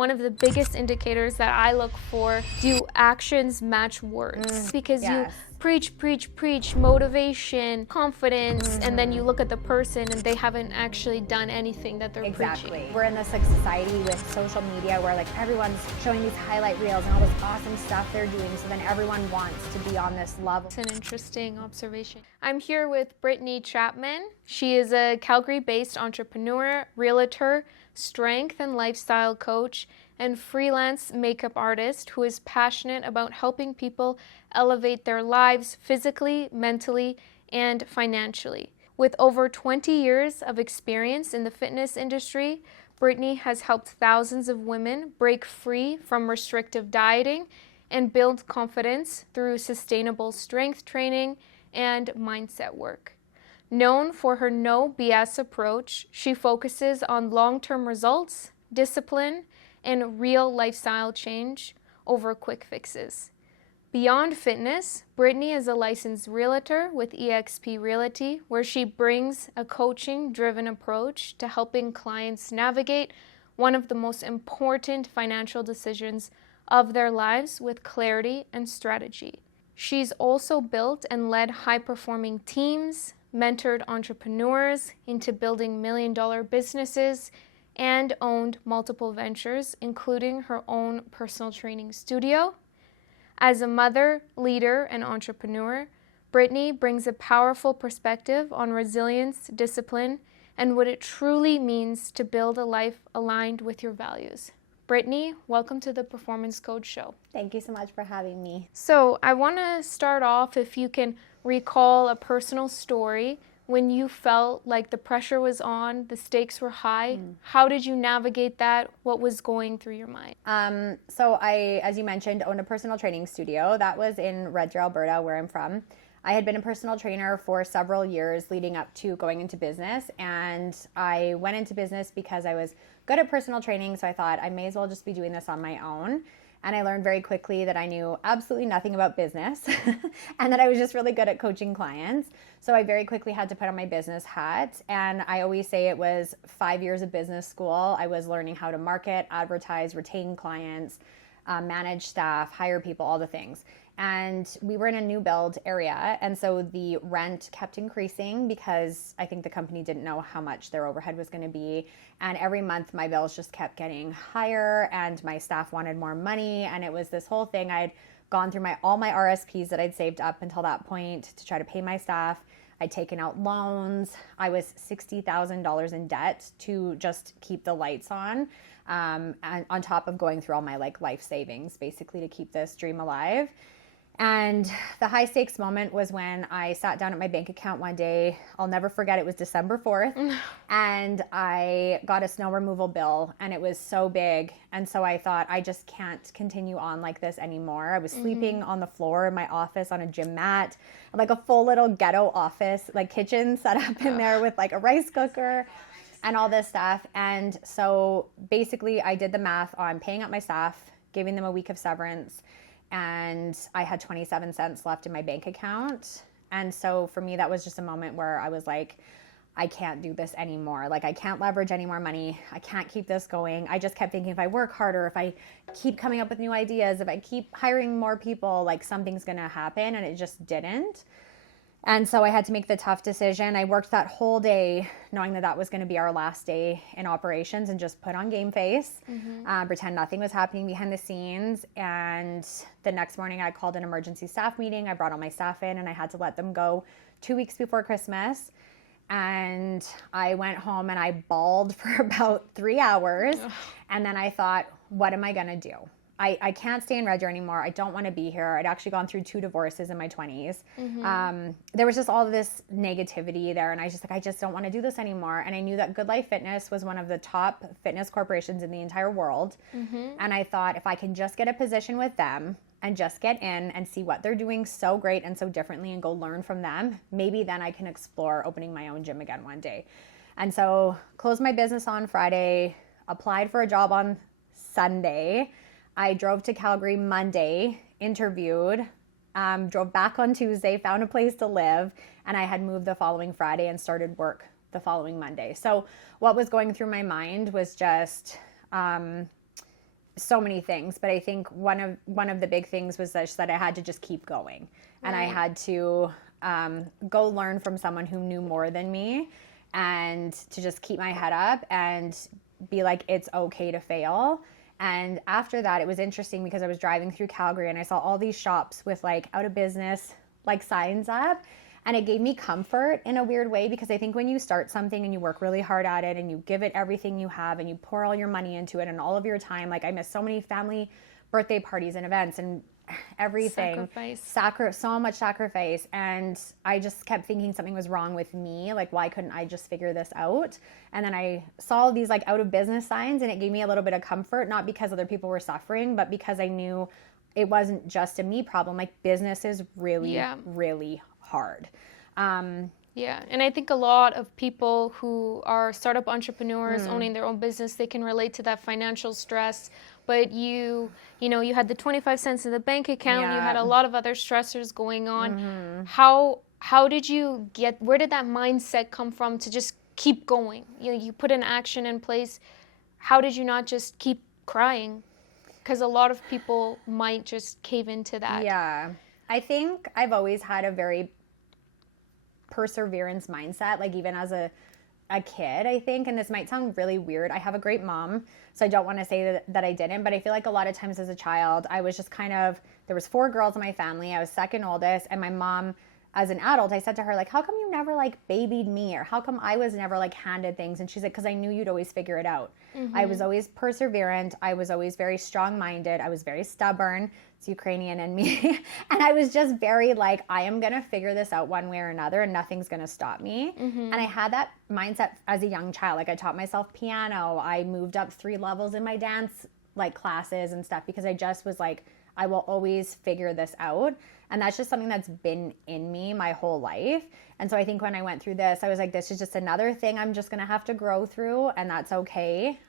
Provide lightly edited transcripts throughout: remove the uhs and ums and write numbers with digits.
one of the biggest indicators that I look for, do actions match words? Because you preach, motivation, confidence, and then you look at the person and they haven't actually done anything that they're preaching. We're in this like society with social media where like everyone's showing these highlight reels and all this awesome stuff they're doing, so then everyone wants to be on this level. It's an interesting observation. I'm here with Brittany Chapman. She is a Calgary-based entrepreneur, realtor, strength and lifestyle coach, and freelance makeup artist who is passionate about helping people elevate their lives physically, mentally, and financially. With over 20 years of experience in the fitness industry, Brittany has helped thousands of women break free from restrictive dieting and build confidence through sustainable strength training and mindset work. Known for her no BS approach, she focuses on long-term results, discipline, and real lifestyle change over quick fixes. Beyond fitness, Brittany is a licensed realtor with eXp Realty, where she brings a coaching-driven approach to helping clients navigate one of the most important financial decisions of their lives with clarity and strategy. She's also built and led high-performing teams, mentored entrepreneurs into building million-dollar businesses, and owned multiple ventures, including her own personal training studio. As a mother, leader, and entrepreneur, Brittany brings a powerful perspective on resilience, discipline, and what it truly means to build a life aligned with your values. Brittany, welcome to the Performance Coach Show. Thank you so much for having me. So I want to start off, if you can recall a personal story when you felt like the pressure was on, the stakes were high. How did you navigate that? What was going through your mind? So I, as you mentioned, owned a personal training studio. That was in Red Deer, Alberta, where I'm from. I had been a personal trainer for several years leading up to going into business, and I went into business because I was good at personal training, so I thought I may as well just be doing this on my own. And I learned very quickly that I knew absolutely nothing about business and that I was just really good at coaching clients. So I very quickly had to put on my business hat. And I always say it was 5 years of business school. I was learning how to market, advertise, retain clients, manage staff, hire people, all the things. And we were in a new build area. And so the rent kept increasing because I think the company didn't know how much their overhead was going to be. And every month my bills just kept getting higher and my staff wanted more money. And it was this whole thing. I'd gone through all my RSPs that I'd saved up until that point to try to pay my staff. I'd taken out loans. I was $60,000 in debt to just keep the lights on. And on top of going through all my life savings, basically to keep this dream alive. And the high stakes moment was when I sat down at my bank account one day. I'll never forget, it was December 4th, and I got a snow removal bill, and it was so big. And so I thought, I just can't continue on like this anymore. I was sleeping on the floor in my office on a gym mat, like a full little ghetto office, like kitchen set up in there with like a rice cooker and all this stuff. And so basically I did the math on paying up my staff, giving them a week of severance, and I had 27 cents left in my bank account. And so for me, that was just a moment where I was like, I can't do this anymore. Like, I can't leverage any more money. I can't keep this going. I just kept thinking, if I work harder, if I keep coming up with new ideas, if I keep hiring more people, like something's going to happen. And it just didn't. And so I had to make the tough decision. I worked that whole day knowing that that was going to be our last day in operations and just put on game face, pretend nothing was happening behind the scenes. And the next morning I called an emergency staff meeting. I brought all my staff in and I had to let them go 2 weeks before Christmas. And I went home and I bawled for about 3 hours. And then I thought, what am I going to do? I can't stay in Red Deer anymore. I don't want to be here. I'd actually gone through 2 divorces in my 20s. There was just all of this negativity there. And I just don't want to do this anymore. And I knew that Good Life Fitness was one of the top fitness corporations in the entire world. And I thought, if I can just get a position with them and just get in and see what they're doing so great and so differently and go learn from them, maybe then I can explore opening my own gym again one day. And so closed my business on Friday, applied for a job on Sunday. I drove to Calgary Monday, interviewed, drove back on Tuesday, found a place to live, and I had moved the following Friday and started work the following Monday. So what was going through my mind was just so many things, but I think one of the big things was that I had to just keep going, and I had to go learn from someone who knew more than me, and to just keep my head up and be like, it's okay to fail. And after that, it was interesting because I was driving through Calgary and I saw all these shops with like out of business, like signs up. And it gave me comfort in a weird way, because I think when you start something and you work really hard at it and you give it everything you have and you pour all your money into it and all of your time, like I missed so many family birthday parties and events and everything. So much sacrifice. And I just kept thinking something was wrong with me. Like, why couldn't I just figure this out? And then I saw these like out of business signs, and it gave me a little bit of comfort, not because other people were suffering, but because I knew it wasn't just a me problem. Like, business is really, really hard. Yeah, and I think a lot of people who are startup entrepreneurs owning their own business, they can relate to that financial stress. But you had the 25 cents in the bank account, you had a lot of other stressors going on. How did you where did that mindset come from to just keep going? You put an action in place. How did you not just keep crying? Because a lot of people might just cave into that. Yeah, I think I've always had a very perseverance mindset, like even as a kid, I think, and this might sound really weird. I have a great mom, so I don't want to say that I didn't, but I feel like a lot of times as a child, I was just kind of, there was 4 girls in my family. I was second oldest, and my mom, as an adult, I said to her, like, how come you never like babied me, or how come I was never like handed things? And she's like, because I knew you'd always figure it out. I was always perseverant. I was always very strong-minded. I was very stubborn. It's Ukrainian in me. And I was just very like, I am going to figure this out one way or another, and nothing's going to stop me. And I had that mindset as a young child. Like, I taught myself piano. I moved up 3 levels in my dance like classes and stuff, because I just was like, I will always figure this out. And that's just something that's been in me my whole life. And so I think when I went through this, I was like, this is just another thing I'm just going to have to grow through, and that's okay.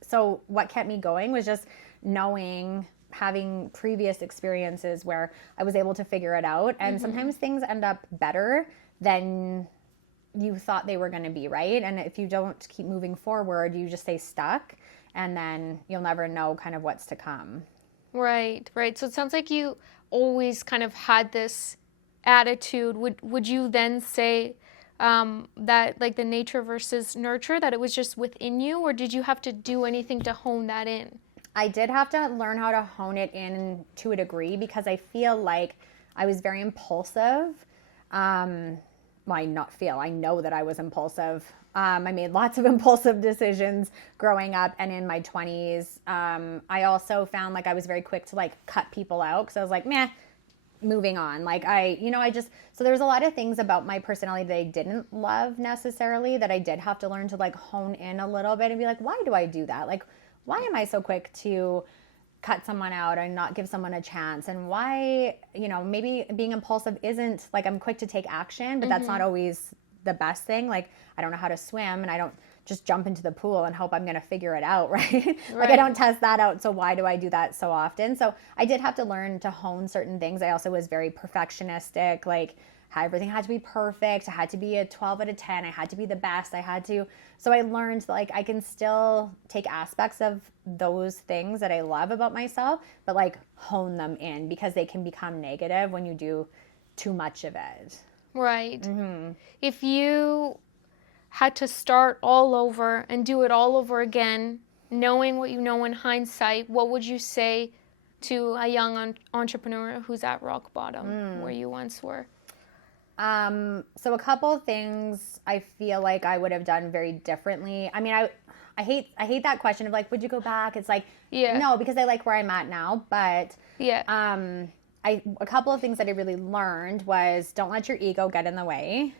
So what kept me going was just knowing, having previous experiences where I was able to figure it out. And sometimes things end up better than you thought they were going to be, right? And if you don't keep moving forward, you just stay stuck, and then you'll never know kind of what's to come. Right. So it sounds like you always kind of had this attitude. Would you then say that like the nature versus nurture, that it was just within you, or did you have to do anything to hone that in? I did have to learn how to hone it in to a degree, because I feel like I was very impulsive. I know that I was impulsive. I made lots of impulsive decisions growing up and in my 20s. I also found like I was very quick to like cut people out, because I was like, meh, moving on. Like so there was a lot of things about my personality that I didn't love necessarily, that I did have to learn to like hone in a little bit and be like, why do I do that? Like, why am I so quick to cut someone out and not give someone a chance? And why, maybe being impulsive isn't like, I'm quick to take action, but that's not always the best thing. Like, I don't know how to swim, and I don't just jump into the pool and hope I'm going to figure it out, right? Like, I don't test that out. So why do I do that so often? So I did have to learn to hone certain things. I also was very perfectionistic. Like, everything had to be perfect. I had to be a 12 out of 10. I had to be the best. So I learned like I can still take aspects of those things that I love about myself, but like hone them in, because they can become negative when you do too much of it. Right. If you had to start all over and do it all over again, knowing what you know in hindsight, what would you say to a young entrepreneur who's at rock bottom where you once were? So a couple of things I feel like I would have done very differently. I mean, I hate that question of like, would you go back? It's like, no, because I like where I'm at now. But a couple of things that I really learned was, don't let your ego get in the way.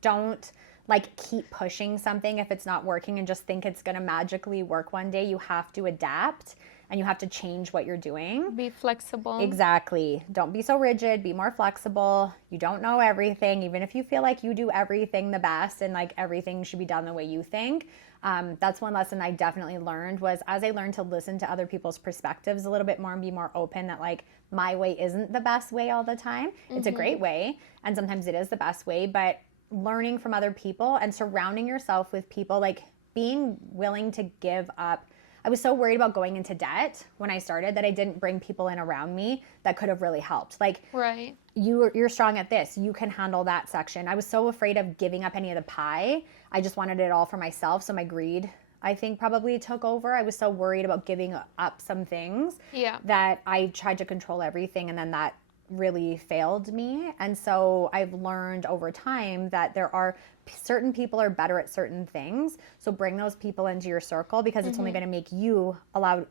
Don't like keep pushing something if it's not working and just think it's going to magically work one day. You have to adapt, and you have to change what you're doing. Be flexible. Exactly. Don't be so rigid. Be more flexible. You don't know everything, even if you feel like you do everything the best and like everything should be done the way you think. That's one lesson I definitely learned, was as I learned to listen to other people's perspectives a little bit more and be more open, that like my way isn't the best way all the time. It's a great way, and sometimes it is the best way, but learning from other people and surrounding yourself with people, like being willing to give up. I was so worried about going into debt when I started that I didn't bring people in around me that could have really helped. Like, Right. you're strong at this. You can handle that section. I was so afraid of giving up any of the pie. I just wanted it all for myself. So my greed, I think, probably took over. I was so worried about giving up some things that I tried to control everything. And then that really failed me. And so I've learned over time that there are certain people are better at certain things. So bring those people into your circle, because it's only going to make they allow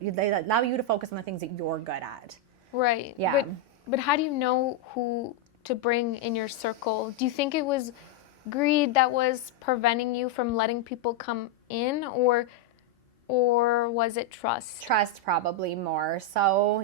you to focus on the things that you're good at. Right. Yeah. But how do you know who to bring in your circle? Do you think it was greed that was preventing you from letting people come in, or was it trust? Trust probably more. So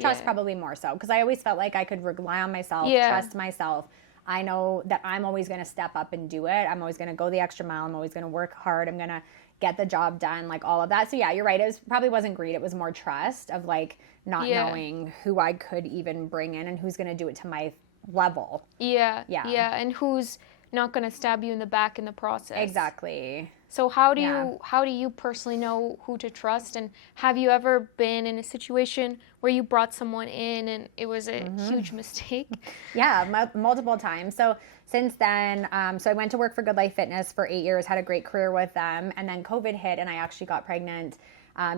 trust probably more so, because I always felt like I could rely on myself, trust myself. I know that I'm always going to step up and do it. I'm always going to go the extra mile. I'm always going to work hard. I'm going to get the job done, like all of that. So you're right. It probably wasn't greed. It was more trust of like not knowing who I could even bring in and who's going to do it to my level. Yeah. And who's not going to stab you in the back in the process. Exactly. So how do you personally know who to trust? And have you ever been in a situation where you brought someone in and it was a huge mistake? Yeah, multiple times. So since then, so I went to work for Good Life Fitness for 8 years, had a great career with them. And then COVID hit and I actually got pregnant.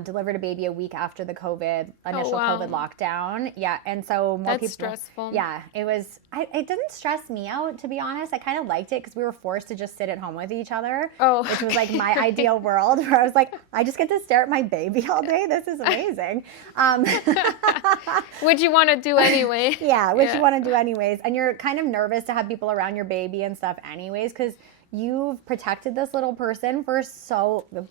Delivered a baby a week after the initial COVID lockdown. Yeah. And so more people. That's stressful. Yeah. It didn't stress me out, to be honest. I kind of liked it because we were forced to just sit at home with each other. Which was like my ideal world, where I was like, I just get to stare at my baby all day. This is amazing. Which you want to do anyway. Which you want to do anyways. And you're kind of nervous to have people around your baby and stuff anyways, because you've protected this little person for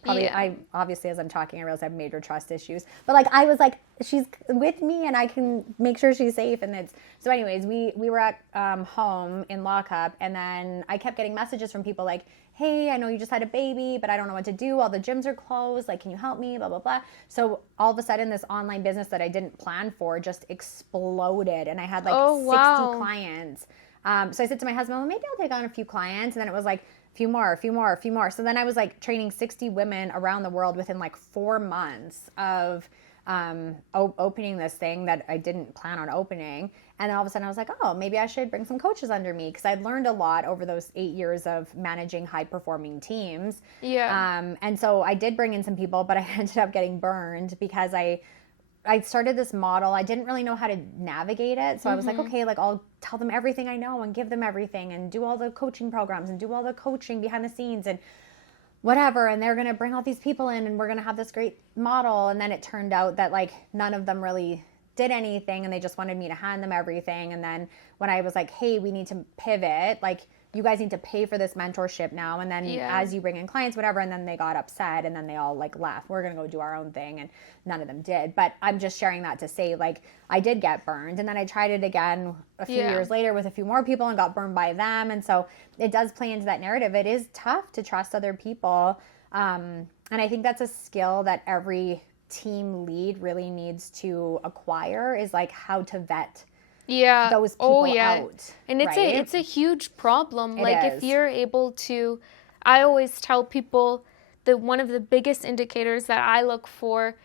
I obviously, as I'm talking, I realize I have major trust issues, but like I was like, she's with me and I can make sure she's safe. And so anyways, we were at home in lockup, and then I kept getting messages from people like, hey, I know you just had a baby, but I don't know what to do. All the gyms are closed. Like, can you help me? Blah, blah, blah. So all of a sudden, this online business that I didn't plan for just exploded. And I had like 60 clients. So I said to my husband, well, maybe I'll take on a few clients. And then it was like a few more. So then I was like training 60 women around the world within like 4 months of opening this thing that I didn't plan on opening. And then all of a sudden I was like, oh, maybe I should bring some coaches under me, because I'd learned a lot over those 8 years of managing high performing teams. And so I did bring in some people, but I ended up getting burned because I started this model. I didn't really know how to navigate it. So I was like, okay, like I'll tell them everything I know and give them everything and do all the coaching programs and do all the coaching behind the scenes and whatever. And they're going to bring all these people in and we're going to have this great model. And then it turned out that like none of them really did anything and they just wanted me to hand them everything. And then when I was like, hey, we need to pivot, like you guys need to pay for this mentorship now. And then as you bring in clients, whatever, and then they got upset and then they all like left. We're going to go do our own thing. And none of them did. But I'm just sharing that to say, like, I did get burned. And then I tried it again a few years later with a few more people and got burned by them. And so it does play into that narrative. It is tough to trust other people. And I think that's a skill that every team lead really needs to acquire, is like how to vet those people out. And it's a huge problem. If you're able to, I always tell people that one of the biggest indicators that I look for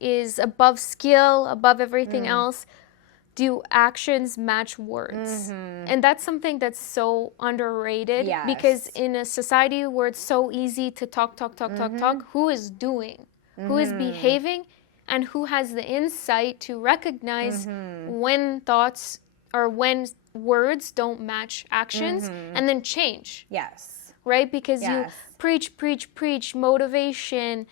is above skill, above everything else, do actions match words? And that's something that's so underrated, because in a society where it's so easy to talk, who is doing? Who is behaving? And who has the insight to recognize when thoughts or when words don't match actions and then change. Right? Because you preach motivation,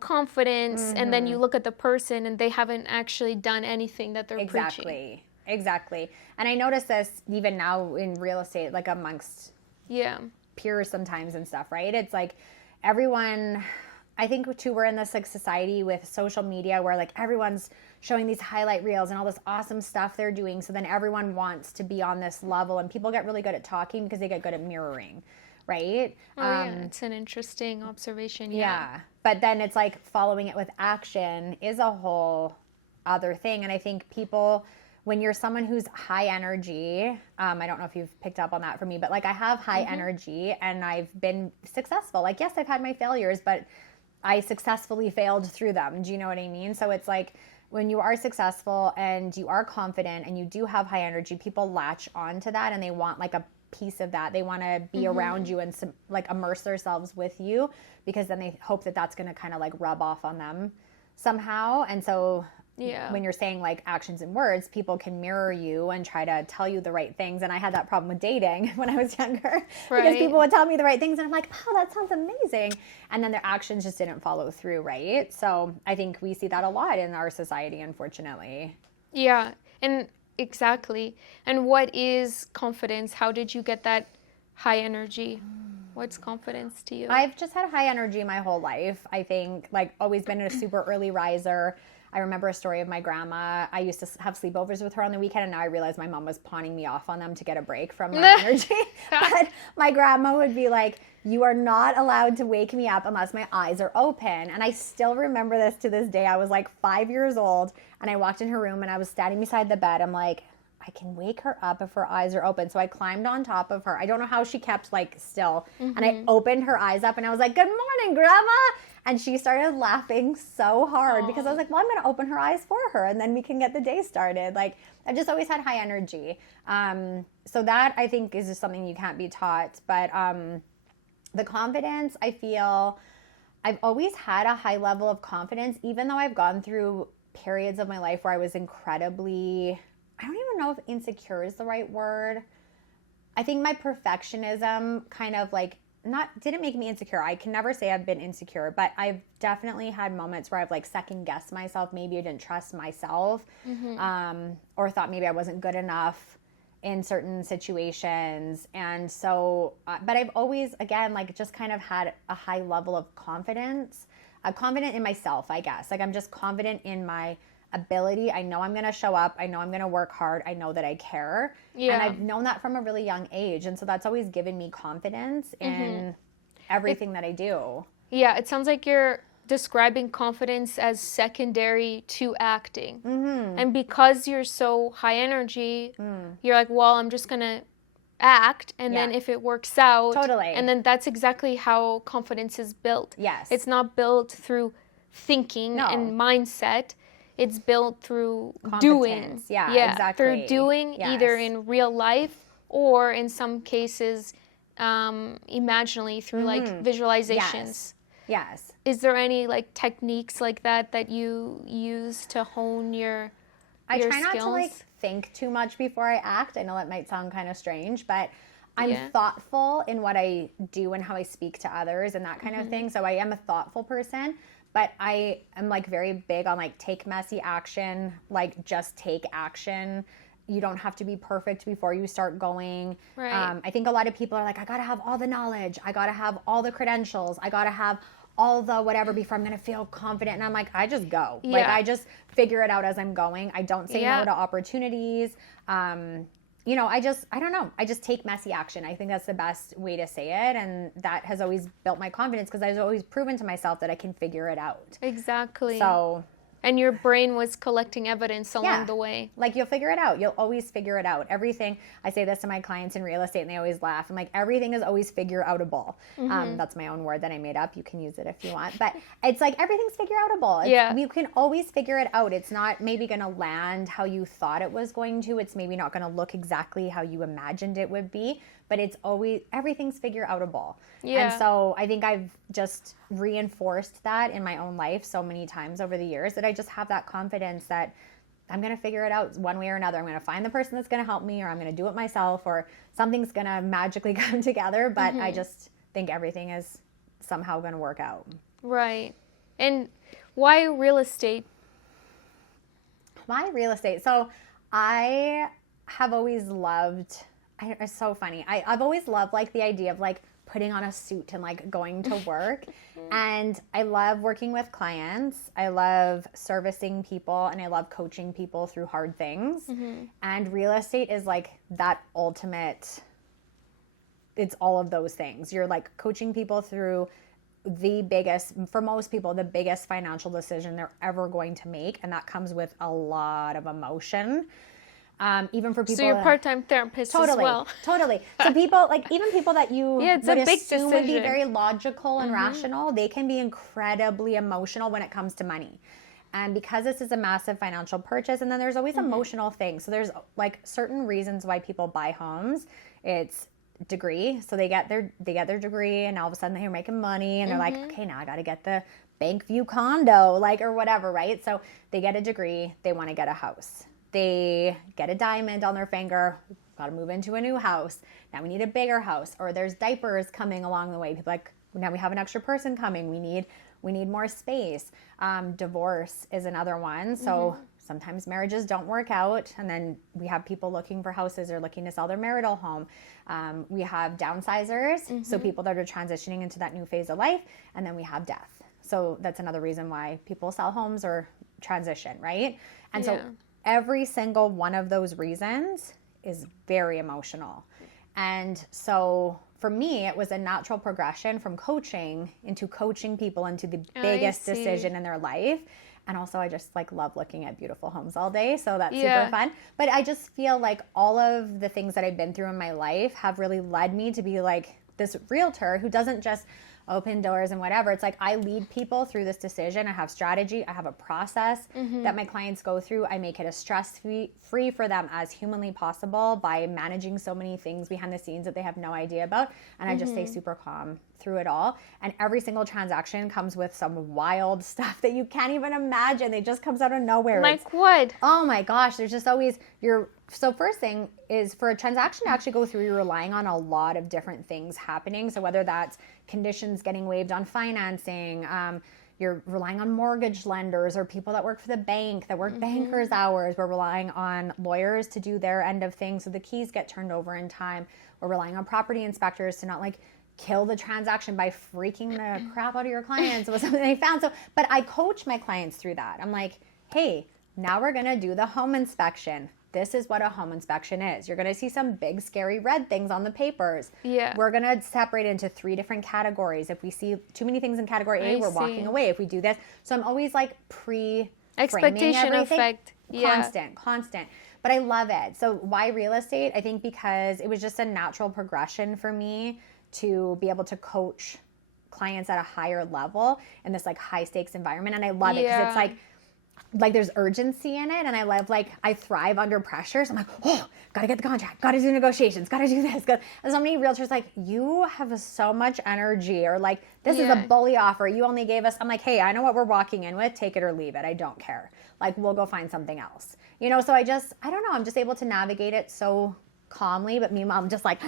confidence, and then you look at the person and they haven't actually done anything that they're preaching. Exactly. And I notice this even now in real estate, like amongst peers sometimes and stuff, right? It's like everyone, I think too, we're in this like society with social media where like everyone's showing these highlight reels and all this awesome stuff they're doing. So then everyone wants to be on this level, and people get really good at talking because they get good at mirroring, right? It's an interesting observation. But then it's like following it with action is a whole other thing. And I think people, when you're someone who's high energy, I don't know if you've picked up on that from me, but like I have high energy and I've been successful. Like, yes, I've had my failures, but I successfully failed through them. Do you know what I mean? So it's like when you are successful and you are confident and you do have high energy, people latch onto that and they want like a piece of that. They want to be around you and like immerse themselves with you, because then they hope that that's going to kind of like rub off on them somehow. And so when you're saying like actions and words, people can mirror you and try to tell you the right things. And I had that problem with dating when I was younger, because people would tell me the right things and I'm like, oh, that sounds amazing. And then their actions just didn't follow through, right? So I think we see that a lot in our society, unfortunately. Yeah, and exactly. And what is confidence? How did you get that high energy? What's confidence to you? I've just had high energy my whole life. I think like always been a super early riser. I remember a story of my grandma. I used to have sleepovers with her on the weekend, and now I realized my mom was pawning me off on them to get a break from my energy. But my grandma would be like, you are not allowed to wake me up unless my eyes are open. And I still remember this to this day. I was like 5 years old, and I walked in her room, and I was standing beside the bed. I'm like, I can wake her up if her eyes are open. So I climbed on top of her. I don't know how she kept like still. And I opened her eyes up and I was like, good morning, Grandma. And she started laughing so hard because I was like, well, I'm going to open her eyes for her and then we can get the day started. Like I've just always had high energy. So that I think is just something you can't be taught. But the confidence, I feel I've always had a high level of confidence, even though I've gone through periods of my life where I was incredibly, I don't even know if insecure is the right word. I think my perfectionism kind of like didn't make me insecure. I can never say I've been insecure, but I've definitely had moments where I've like second guessed myself. Maybe I didn't trust myself, or thought maybe I wasn't good enough in certain situations. And so, but I've always, again, like just kind of had a high level of confidence. I'm confident in myself, I guess. Like I'm just confident in my ability. I know I'm going to show up. I know I'm going to work hard. I know that I care. Yeah. And I've known that from a really young age. And so that's always given me confidence in everything that I do. Yeah. It sounds like you're describing confidence as secondary to acting. And because you're so high energy, you're like, well, I'm just going to act. And then if it works out. Totally. And then that's exactly how confidence is built. Yes. It's not built through thinking and mindset. It's built through doing. Yeah, exactly. Through doing, either in real life or in some cases, imaginally through like visualizations. Yes. Is there any like techniques like that you use to hone your I try skills? Not to like think too much before I act. I know that might sound kind of strange, but I'm thoughtful in what I do and how I speak to others and that kind of thing. So I am a thoughtful person. But I am like very big on like take messy action, like just take action. You don't have to be perfect before you start going. Right. I think a lot of people are like, I got to have all the knowledge. I got to have all the credentials. I got to have all the whatever before I'm going to feel confident. And I'm like, I just go. Yeah. Like I just figure it out as I'm going. I don't say no to opportunities. You know, I don't know. I just take messy action. I think that's the best way to say it. And that has always built my confidence because I've always proven to myself that I can figure it out. Exactly. So. And your brain was collecting evidence along the way. Like you'll figure it out. You'll always figure it out. Everything, I say this to my clients in real estate and they always laugh. I'm like, everything is always figure outable. That's my own word that I made up. You can use it if you want. But it's like everything's figure outable. You can always figure it out. It's not maybe going to land how you thought it was going to. It's maybe not going to look exactly how you imagined it would be. But it's always, everything's figure outable. Yeah. And so I think I've just reinforced that in my own life so many times over the years that I just have that confidence that I'm going to figure it out one way or another. I'm going to find the person that's going to help me, or I'm going to do it myself, or something's going to magically come together. But I just think everything is somehow going to work out. Right. And why real estate? Why real estate? So I have always loved... It's so funny. I've always loved like the idea of like putting on a suit and like going to work. And I love working with clients. I love servicing people and I love coaching people through hard things. And real estate is like that ultimate, it's all of those things. You're like coaching people through the biggest, for most people, the biggest financial decision they're ever going to make. And that comes with a lot of emotion. Even for people. So you're part-time therapist as well. Totally. So people, like even people that you it's would a big assume would be decision. very logical and rational, they can be incredibly emotional when it comes to money. And because this is a massive financial purchase, and then there's always emotional things. So there's like certain reasons why people buy homes. It's degree. So they get their degree, and all of a sudden they're making money, and they're like, okay, now I got to get the bank view condo, like, or whatever, right? So they get a degree, they want to get a house. They get a diamond on their finger, got to move into a new house. Now we need a bigger house, or there's diapers coming along the way. People like, now we have an extra person coming. We need more space. Divorce is another one. So sometimes marriages don't work out, and then we have people looking for houses or looking to sell their marital home. We have downsizers, so people that are transitioning into that new phase of life, and then we have death. So that's another reason why people sell homes or transition, right? And so every single one of those reasons is very emotional. And so for me, it was a natural progression from coaching into coaching people into the biggest decision in their life. And also I just like love looking at beautiful homes all day. So that's super fun. But I just feel like all of the things that I've been through in my life have really led me to be like this realtor who doesn't just open doors and whatever. It's like I lead people through this decision. I have strategy. I have a process that my clients go through. I make it as stress-free for them as humanly possible by managing so many things behind the scenes that they have no idea about. And I just stay super calm through it all. And every single transaction comes with some wild stuff that you can't even imagine. It just comes out of nowhere. Like what? Oh my gosh, there's just always so first thing is for a transaction to actually go through, you're relying on a lot of different things happening. So whether that's conditions getting waived on financing, you're relying on mortgage lenders or people that work for the bank, that work bankers hours. We're relying on lawyers to do their end of things so the keys get turned over in time. We're relying on property inspectors to not like kill the transaction by freaking the crap out of your clients with something they found. So, but I coach my clients through that. I'm like, hey, now we're going to do the home inspection. This is what a home inspection is. You're going to see some big, scary red things on the papers. Yeah. We're going to separate into 3 different categories. If we see too many things in category A, we're walking away. If we do this. So I'm always like expectation effect. Constant. But I love it. So why real estate? I think because it was just a natural progression for me to be able to coach clients at a higher level in this like high stakes environment. And I love it because it's like there's urgency in it, and I love I thrive under pressure. So I'm like, oh, gotta get the contract, gotta do negotiations, gotta do this. And so many realtors like, you have so much energy, or like this is a bully offer. You only gave us. I'm like, hey, I know what we're walking in with. Take it or leave it. I don't care. Like we'll go find something else. So I don't know. I'm just able to navigate it so calmly, but meanwhile I'm just like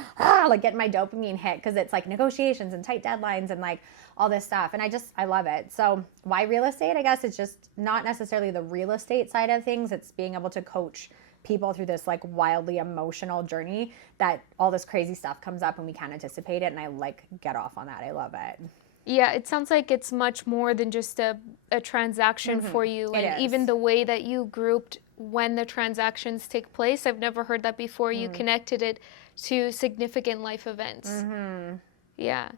getting my dopamine hit because it's like negotiations and tight deadlines and like all this stuff, and I love it. So why real estate? I guess it's just not necessarily the real estate side of things. It's being able to coach people through this like wildly emotional journey that all this crazy stuff comes up and we can't anticipate it, and I like get off on that. I love it. Yeah, it sounds like it's much more than just a transaction for you, and even the way that you grouped when the transactions take place. I've never heard that before. You connected it to significant life events. Yeah.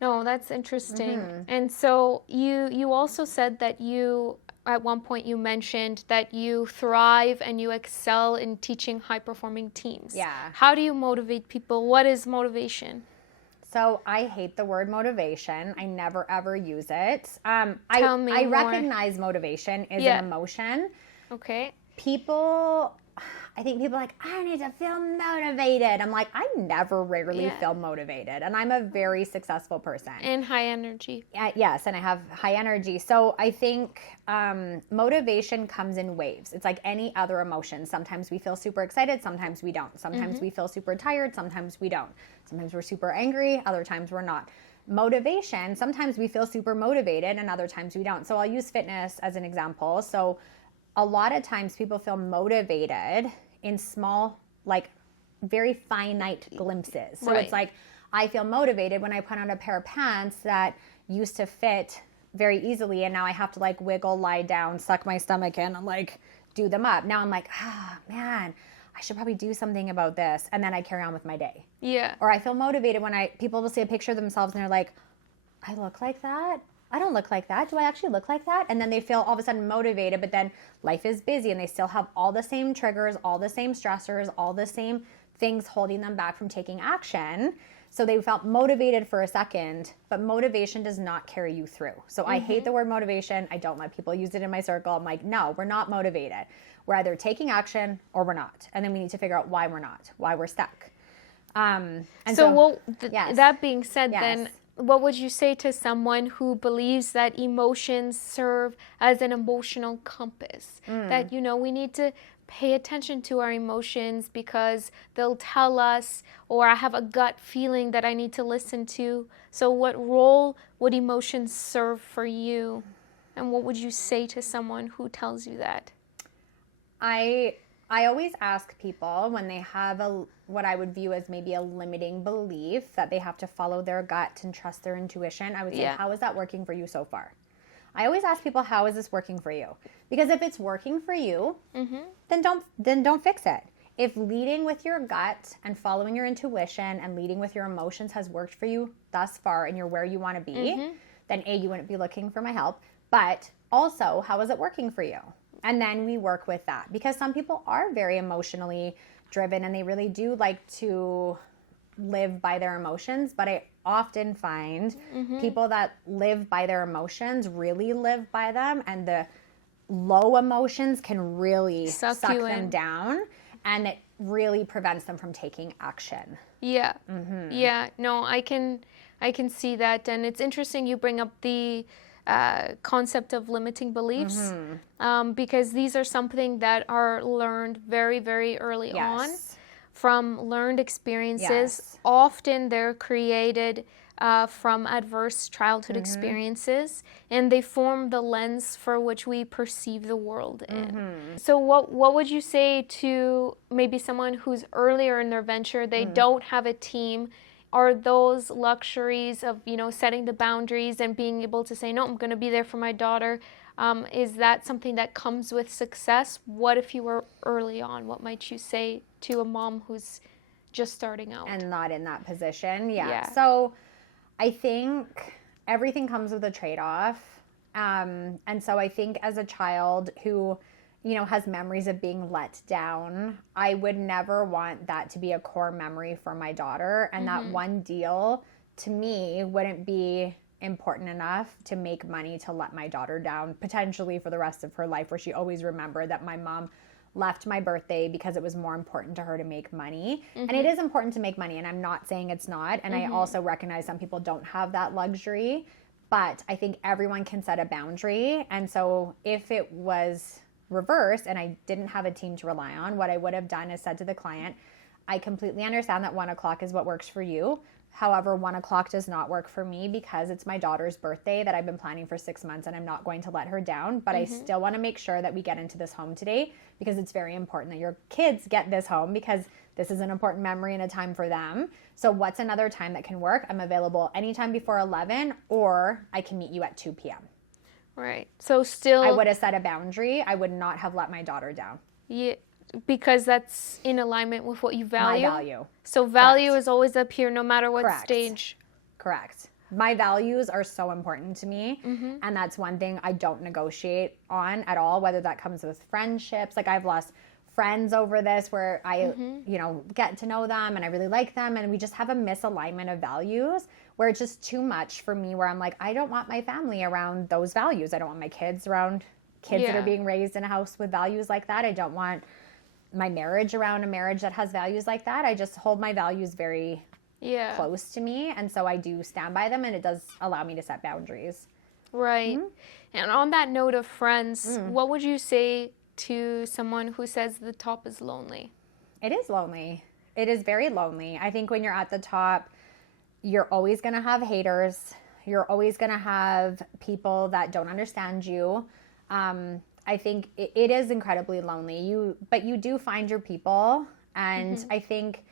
No, that's interesting. And so you also said that at one point you mentioned that you thrive and you excel in teaching high-performing teams. Yeah. How do you motivate people? What is motivation? So I hate the word motivation. I never ever use it. I more. recognize motivation is an emotion. Okay. I think people are like, I need to feel motivated. I'm like, I rarely feel motivated. And I'm a very successful person. And high energy. Yes, and I have high energy. So I think motivation comes in waves. It's like any other emotion. Sometimes we feel super excited. Sometimes we don't. Sometimes we feel super tired. Sometimes we don't. Sometimes we're super angry. Other times we're not. Motivation, sometimes we feel super motivated and other times we don't. So I'll use fitness as an example. So a lot of times people feel motivated in small, like very finite glimpses. So it's like, I feel motivated when I put on a pair of pants that used to fit very easily, and now I have to like wiggle, lie down, suck my stomach in, and like do them up. Now I'm like, man, I should probably do something about this. And then I carry on with my day. Yeah. Or I feel motivated when people will see a picture of themselves and they're like, I look like that? I don't look like that. Do I actually look like that? And then they feel all of a sudden motivated, but then life is busy and they still have all the same triggers, all the same stressors, all the same things holding them back from taking action. So they felt motivated for a second, but motivation does not carry you through. So I hate the word motivation. I don't let people use it in my circle. I'm like, no, we're not motivated. We're either taking action or we're not. And then we need to figure out why we're not, why we're stuck. And so yes. That being said, Yes. then what would you say to someone who believes that emotions serve as an emotional compass? That, you know, we need to pay attention to our emotions because they'll tell us, or I have a gut feeling that I need to listen to. So what role would emotions serve for you? And what would you say to someone who tells you that? I always ask people when they have what I would view as maybe a limiting belief that they have to follow their gut and trust their intuition. I would say, how is that working for you so far? I always ask people, how is this working for you? Because if it's working for you, then don't fix it. If leading with your gut and following your intuition and leading with your emotions has worked for you thus far and you're where you want to be, then A, you wouldn't be looking for my help. But also, how is it working for you? And then we work with that, because some people are very emotionally driven and they really do like to live by their emotions. But I often find people that live by their emotions really live by them, and the low emotions can really suck them down, and it really prevents them from taking action. Yeah. Yeah. No, I can see that. And it's interesting you bring up the concept of limiting beliefs, because these are something that are learned very, very early on from learned experiences. Often they're created from adverse childhood experiences, and they form the lens for which we perceive the world in. So what would you say to maybe someone who's earlier in their venture, they don't have a team? Are those luxuries of, you know, setting the boundaries and being able to say, no, I'm going to be there for my daughter, is that something that comes with success? What if you were early on? What might you say to a mom who's just starting out? And not in that position. Yeah. So I think everything comes with a trade-off. And so I think as a child who, you know, has memories of being let down, I would never want that to be a core memory for my daughter. And that one deal to me wouldn't be important enough to make money to let my daughter down, potentially for the rest of her life, where she always remembered that my mom left my birthday because it was more important to her to make money. And it is important to make money, and I'm not saying it's not. And I also recognize some people don't have that luxury, but I think everyone can set a boundary. And so if it was reversed and I didn't have a team to rely on, what I would have done is said to the client, I completely understand that 1 o'clock is what works for you. However, 1 o'clock does not work for me because it's my daughter's birthday that I've been planning for 6 months, and I'm not going to let her down. But I still want to make sure that we get into this home today, because it's very important that your kids get this home, because this is an important memory and a time for them. So what's another time that can work? I'm available anytime before 11, or I can meet you at 2 p.m. Right. So still, I would have set a boundary. I would not have let my daughter down. Yeah, because that's in alignment with what you value. My value. So value is always up here no matter what Correct. stage. Correct. My values are so important to me. And that's one thing I don't negotiate on at all, whether that comes with friendships. Like, I've lost friends over this where I, you know, get to know them and I really like them, and we just have a misalignment of values where it's just too much for me, where I'm like, I don't want my family around those values. I don't want my kids around kids that are being raised in a house with values like that. I don't want my marriage around a marriage that has values like that. I just hold my values very close to me, and so I do stand by them, and it does allow me to set boundaries. Right. And on that note of friends, what would you say to someone who says the top is lonely? It is lonely. It is very lonely. I think when you're at the top, you're always going to have haters. You're always going to have people that don't understand you. I think it is incredibly lonely. But you do find your people. And I think,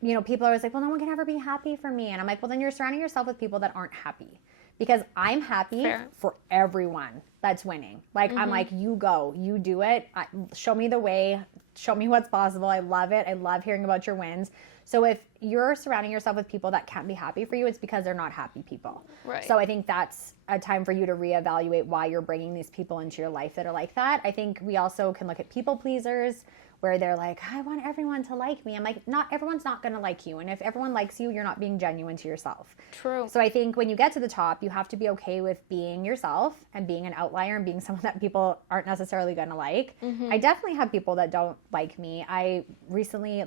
you know, people are always like, well, no one can ever be happy for me. And I'm like, well, then you're surrounding yourself with people that aren't happy. Because I'm happy for everyone that's winning. Like, I'm like, you go, you do it. Show me the way. Show me what's possible. I love it. I love hearing about your wins. So if you're surrounding yourself with people that can't be happy for you, it's because they're not happy people. Right. So I think that's a time for you to reevaluate why you're bringing these people into your life that are like that. I think we also can look at people pleasers, where they're like, I want everyone to like me. I'm like, not everyone's not going to like you. And if everyone likes you, you're not being genuine to yourself. True. So I think when you get to the top, you have to be okay with being yourself and being an outlier and being someone that people aren't necessarily going to like. I definitely have people that don't like me. I recently,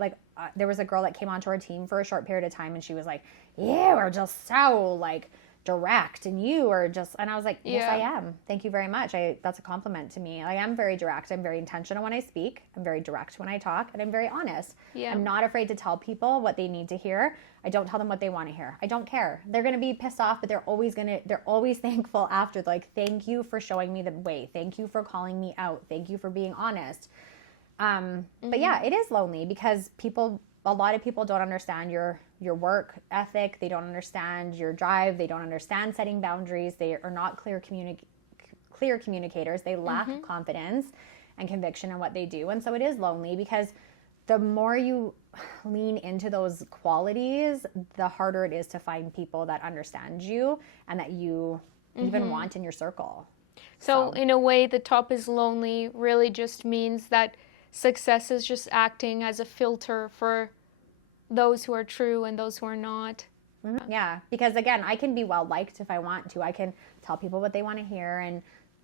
there was a girl that came onto our team for a short period of time, and she was like, you are just so like direct, and you are just, and I was like, yes, I am. Thank you very much. That's a compliment to me. I am very direct. I'm very intentional when I speak. I'm very direct when I talk, and I'm very honest. Yeah. I'm not afraid to tell people what they need to hear. I don't tell them what they want to hear. I don't care. They're going to be pissed off, but they're always thankful after. Like, thank you for showing me the way. Thank you for calling me out. Thank you for being honest. But yeah, it is lonely because a lot of people don't understand your work ethic. They don't understand your drive. They don't understand setting boundaries. They are not clear communicators. They lack confidence and conviction in what they do. And so it is lonely because the more you lean into those qualities, the harder it is to find people that understand you and that you even want in your circle. So in a way, the top is lonely really just means that success is just acting as a filter for those who are true and those who are not. Yeah, because again, I can be well liked if I want to. I can tell people what they want to hear and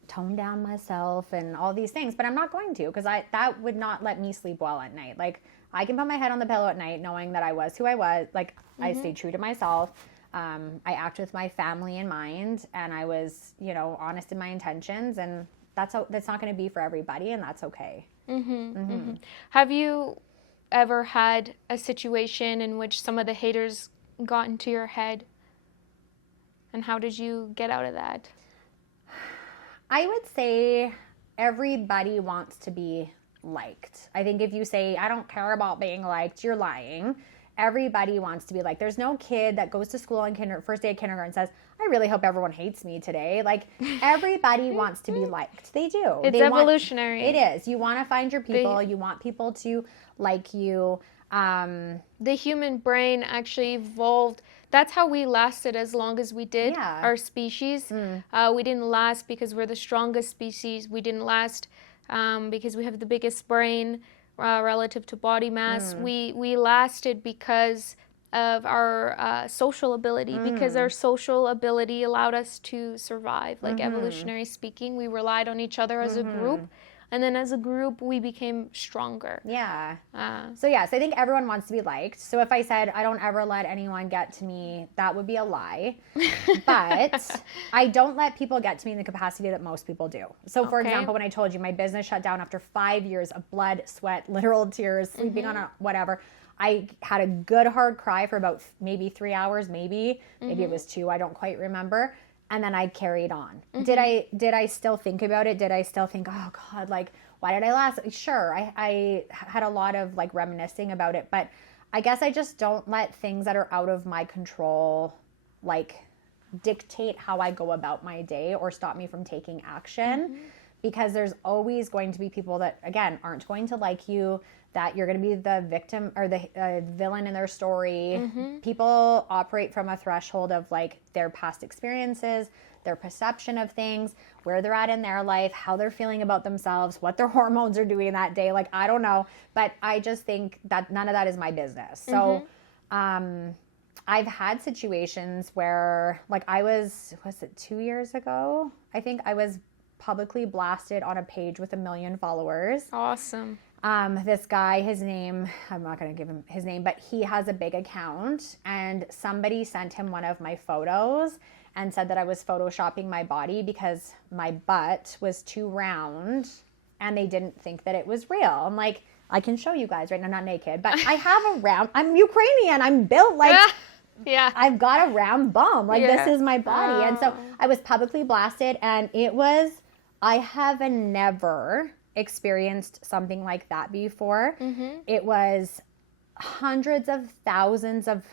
tone down myself and all these things, but I'm not going to, because that would not let me sleep well at night. Like, I can put my head on the pillow at night knowing that I was who I was. Like, I stayed true to myself. I act with my family in mind, and I was, honest in my intentions, and that's not going to be for everybody, and that's okay. Have you ever had a situation in which some of the haters got into your head? And how did you get out of that? I would say everybody wants to be liked. I think if you say, I don't care about being liked, you're lying. Everybody wants to be liked. There's no kid that goes to school on first day of kindergarten and says, I really hope everyone hates me today. Like, everybody wants to be liked. They do. It's evolutionary. It is. You want to find your people. You want people to like you. The human brain actually evolved. That's how we lasted as long as we did. Our species. We didn't last because we're the strongest species. We didn't last because we have the biggest brain relative to body mass. We lasted because of our social ability, because our social ability allowed us to survive. Like, evolutionary speaking, we relied on each other as a group. And then as a group, we became stronger. Yeah. So I think everyone wants to be liked. So if I said, I don't ever let anyone get to me, that would be a lie. But I don't let people get to me in the capacity that most people do. So for example, when I told you my business shut down after 5 years of blood, sweat, literal tears, sleeping on a whatever, I had a good hard cry for about maybe 3 hours, maybe it was 2, I don't quite remember. And then I carried on. Did I still think about it? Did I still think, oh God, like, why did I last? Sure, I had a lot of like reminiscing about it, but I guess I just don't let things that are out of my control like dictate how I go about my day or stop me from taking action. Because there's always going to be people that, again, aren't going to like you, that you're going to be the victim or the villain in their story. People operate from a threshold of like their past experiences, their perception of things, where they're at in their life, how they're feeling about themselves, what their hormones are doing that day. Like, I don't know. But I just think that none of that is my business. So I've had situations where, like, was it 2 years ago? I think I was publicly blasted on a page with 1 million followers. Awesome. This guy, his name, I'm not going to give him his name, but he has a big account, and somebody sent him one of my photos and said that I was photoshopping my body because my butt was too round and they didn't think that it was real. I'm like, I can show you guys right now, I'm not naked, but I have a round, I'm Ukrainian, I'm built like, I've got a round bum, like this is my body. And so I was publicly blasted, and I have never experienced something like that before. It was hundreds of thousands of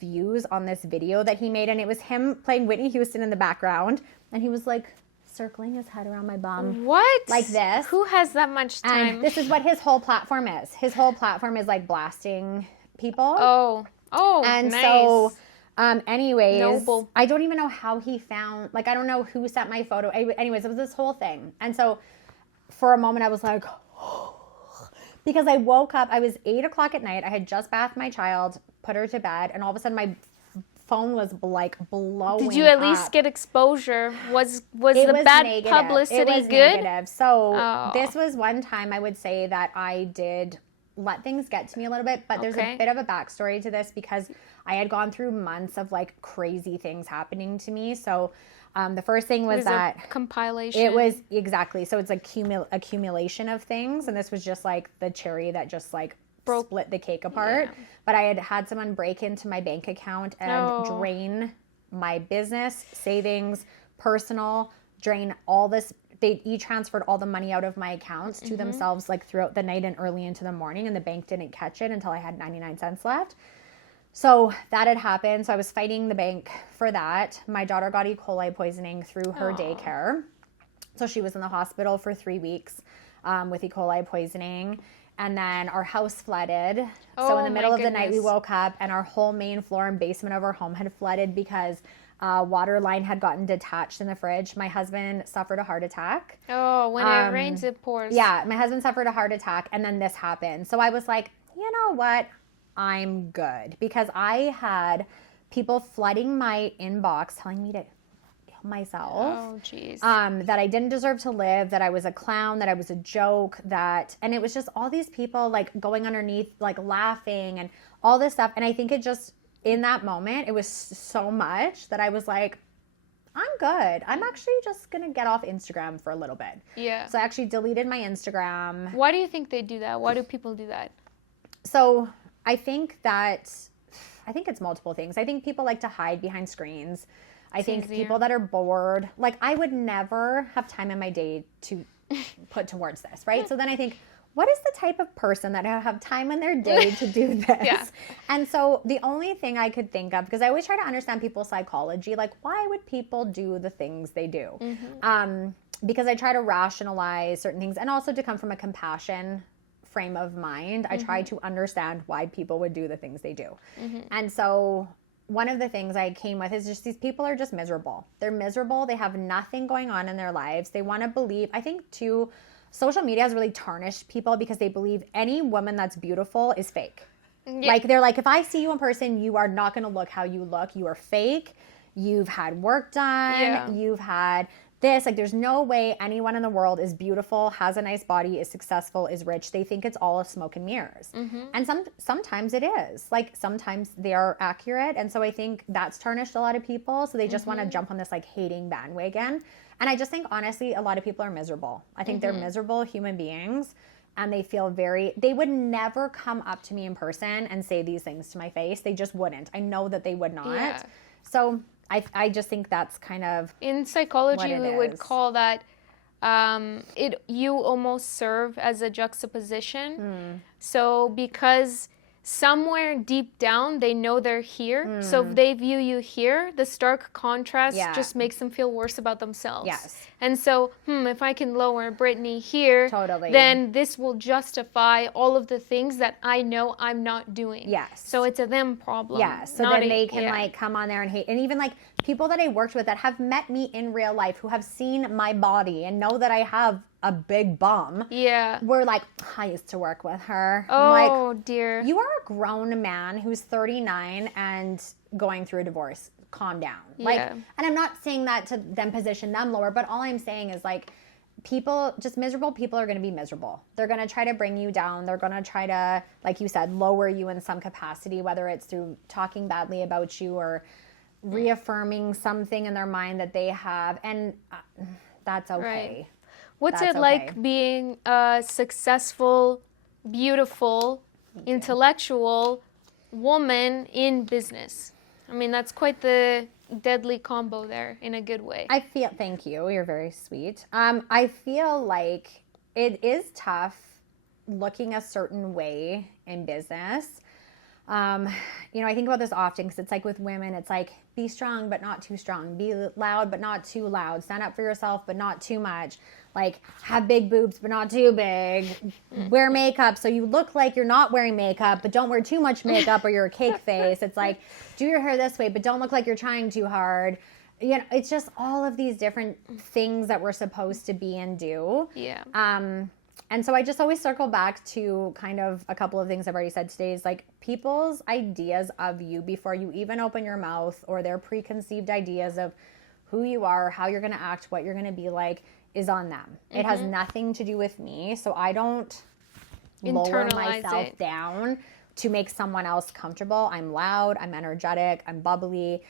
views on this video that he made, and it was him playing Whitney Houston in the background, and he was like circling his head around my bum. What? Like this. Who has that much time? And this is what his whole platform is. His whole platform is like blasting people. Oh, and nice. so anyways, Noble. I don't even know how he found, like, I don't know who sent my photo. Anyways, it was this whole thing. And so for a moment I was like, because I woke up, I was 8 o'clock at night. I had just bathed my child, put her to bed, and all of a sudden my phone was like blowing Did you at up. least get exposure? Was It the was bad negative. publicity It was good? negative. So Oh. this was one time I would say that I did let things get to me a little bit, but there's a bit of a backstory to this because I had gone through months of like crazy things happening to me. So the first thing was that a compilation. it was exactly. So it's accumulation of things. And this was just like the cherry that just like split the cake apart. Yeah. But I had someone break into my bank account and drain my business, savings, personal, drain all this. They transferred all the money out of my accounts to themselves like throughout the night and early into the morning, and the bank didn't catch it until I had 99 cents left. So that had happened. So I was fighting the bank for that. My daughter got E. coli poisoning through her daycare. So she was in the hospital for 3 weeks with E. coli poisoning. And then our house flooded. So in the middle of the night, we woke up and our whole main floor and basement of our home had flooded because water line had gotten detached in the fridge. My husband suffered a heart attack. Oh, when it rains, it pours. Yeah, my husband suffered a heart attack, and then this happened. So I was like, you know what? I'm good. Because I had people flooding my inbox telling me to kill myself. Oh, jeez. That I didn't deserve to live, that I was a clown, that I was a joke, and it was just all these people like going underneath, like laughing and all this stuff. And I think it just, in that moment, it was so much that I was like, I'm good. I'm actually just going to get off Instagram for a little bit. Yeah. So I actually deleted my Instagram. Why do you think they do that? Why do people do that? So I think it's multiple things. I think people like to hide behind screens. I think people that are bored, like I would never have time in my day to put towards this, right? So then I think, what is the type of person that have time in their day to do this? Yeah. And so the only thing I could think of, because I always try to understand people's psychology, like why would people do the things they do? Because I try to rationalize certain things and also to come from a compassion frame of mind. I try to understand why people would do the things they do. And so one of the things I came with is just these people are just miserable. They're miserable. They have nothing going on in their lives. They want to believe, I think too, social media has really tarnished people because they believe any woman that's beautiful is fake. Yeah. Like they're like, if I see you in person, you are not going to look how you look. You are fake. You've had work done. Yeah. You've had this. Like there's no way anyone in the world is beautiful, has a nice body, is successful, is rich. They think it's all smoke and mirrors. And sometimes it is. Like sometimes they are accurate. And so I think that's tarnished a lot of people. So they just want to jump on this like hating bandwagon. And I just think, honestly, a lot of people are miserable. I think they're miserable human beings, and they feel they would never come up to me in person and say these things to my face. They just wouldn't. I know that they would not. Yeah. So I just think that's kind of in psychology, we would call that you almost serve as a juxtaposition. So because somewhere deep down, they know they're here. So if they view you here, the stark contrast just makes them feel worse about themselves. Yes. And so, if I can lower Brittany here, then this will justify all of the things that I know I'm not doing. Yes. So it's a them problem. Yes. So then they can like come on there and hate. And even like people that I worked with that have met me in real life, who have seen my body and know that I have a big bum. Yeah. We're like, I used to work with her. Oh, like, dear. You are a grown man who's 39 and going through a divorce. Calm down. Like, and I'm not saying that to then position them lower, but all I'm saying is like, people, just miserable people are going to be miserable. They're going to try to bring you down. They're going to try to, like you said, lower you in some capacity, whether it's through talking badly about you or reaffirming something in their mind that they have. And that's okay. Right. What's it like being a successful, beautiful, intellectual woman in business? I mean, that's quite the deadly combo there in a good way. Thank you. You're very sweet. I feel like it is tough looking a certain way in business. I think about this often because it's like with women, it's like be strong, but not too strong. Be loud, but not too loud. Stand up for yourself, but not too much. Like, have big boobs, but not too big. Wear makeup so you look like you're not wearing makeup, but don't wear too much makeup or you're a cake face. It's like, do your hair this way, but don't look like you're trying too hard. You know, it's just all of these different things that we're supposed to be and do. Yeah. And so I just always circle back to kind of a couple of things I've already said today is like people's ideas of you before you even open your mouth, or their preconceived ideas of who you are, how you're going to act, what you're going to be like, is on them. It has nothing to do with me. So I don't lower myself down to make someone else comfortable. I'm loud, I'm energetic, I'm bubbly.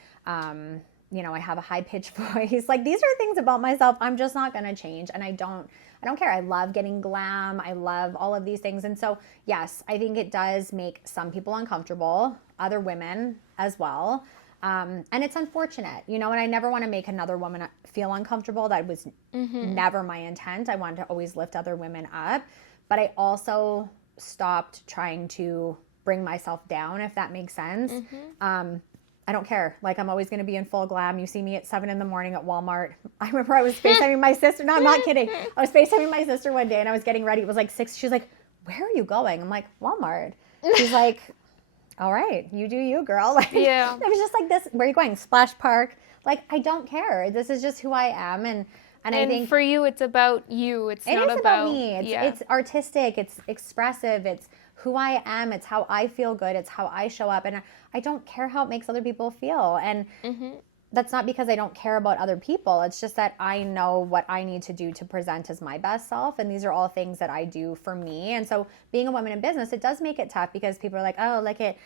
You know, I have a high pitched voice. Like, these are things about myself I'm just not going to change. And I don't care. I love getting glam. I love all of these things. And so, yes, I think it does make some people uncomfortable, other women as well. And it's unfortunate, you know, and I never want to make another woman feel uncomfortable. That was never my intent. I wanted to always lift other women up. But I also stopped trying to bring myself down, if that makes sense. I don't care. Like, I'm always going to be in full glam. You see me at 7 a.m. at Walmart. I remember I was FaceTiming my sister. No, I'm not kidding. I was FaceTiming my sister one day and I was getting ready. It was like 6. She's like, where are you going? I'm like, Walmart. She's like, all right, you do you, girl. Like, yeah. It was just like this. Where are you going? Splash Park. Like, I don't care. This is just who I am. And I think for you, it's about you. It's not about me. It's artistic. It's expressive. It's who I am. It's how I feel good. It's how I show up. And I don't care how it makes other people feel. And that's not because I don't care about other people. It's just that I know what I need to do to present as my best self. And these are all things that I do for me. And so being a woman in business, it does make it tough because people are like, oh, look at,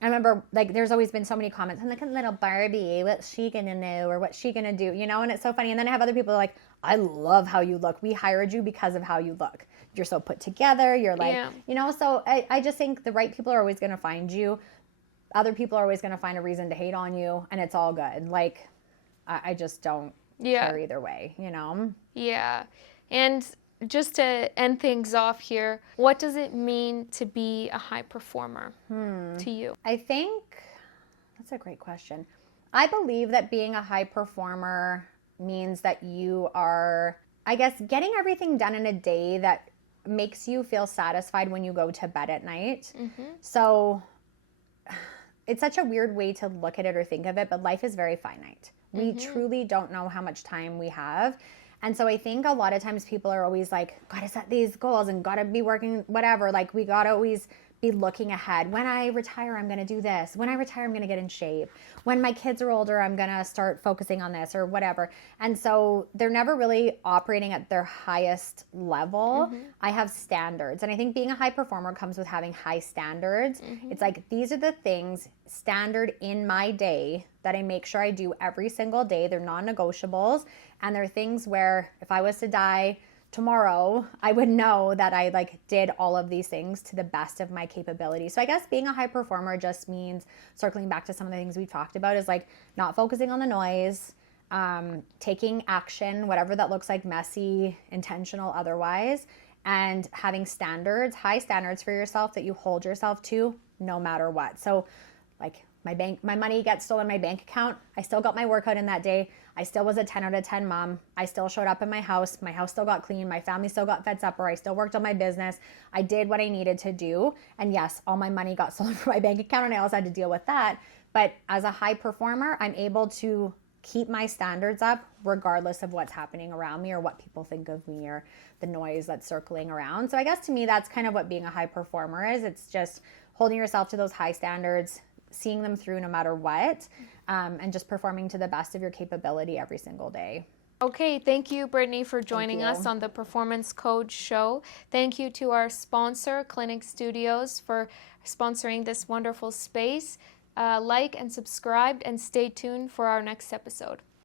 I remember, like, there's always been so many comments, and look at little Barbie, what's she gonna know, or what's she gonna do, you know? And it's so funny. And then I have other people like, I love how you look. We hired you because of how you look. You're so put together. You're like, you know, so I just think the right people are always going to find you. Other people are always going to find a reason to hate on you, and it's all good. Like, I just don't care either way, you know? Yeah. And just to end things off here, what does it mean to be a high performer to you? I think that's a great question. I believe that being a high performer means that you are, I guess, getting everything done in a day that makes you feel satisfied when you go to bed at night. So it's such a weird way to look at it or think of it, but life is very finite. We truly don't know how much time we have. And so I think a lot of times people are always like, gotta set these goals and gotta be working, whatever. Like, we gotta always be looking ahead. When I retire, I'm going to do this. When I retire, I'm going to get in shape. When my kids are older, I'm going to start focusing on this or whatever. And so they're never really operating at their highest level. I have standards. And I think being a high performer comes with having high standards. It's like, these are the things standard in my day that I make sure I do every single day. They're non-negotiables. And they're things where if I was to die tomorrow, I would know that I did all of these things to the best of my capability. So I guess being a high performer just means, circling back to some of the things we've talked about, is not focusing on the noise, taking action, whatever that looks like, messy, intentional, otherwise, and having standards, high standards for yourself that you hold yourself to no matter what. So my money gets stolen in my bank account. I still got my workout in that day. I still was a 10 out of 10 mom. I still showed up in my house. My house still got clean. My family still got fed supper. I still worked on my business. I did what I needed to do. And yes, all my money got stolen from my bank account, and I also had to deal with that. But as a high performer, I'm able to keep my standards up regardless of what's happening around me or what people think of me or the noise that's circling around. So I guess to me, that's kind of what being a high performer is. It's just holding yourself to those high standards, seeing them through no matter what, and just performing to the best of your capability every single day. Okay, thank you, Brittany, for joining us on the Performance Code Show. Thank you to our sponsor, Clinic Studios, for sponsoring this wonderful space. Like and subscribe, and stay tuned for our next episode.